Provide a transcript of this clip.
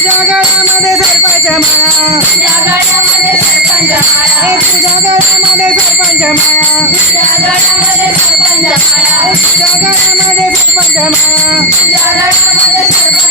तुझ्या गळ्यामध्ये सरपंच माळा, तुझ्या गळ्यामध्ये सरपंच माळा, तुझ्या गळ्यामध्ये सरपंच माळा, तुझ्या गळ्यामध्ये सरपंच माळा, तुझ्या गळ्यामध्ये सरपंच माळा, तुझ्या गळ्यामध्ये सरपंच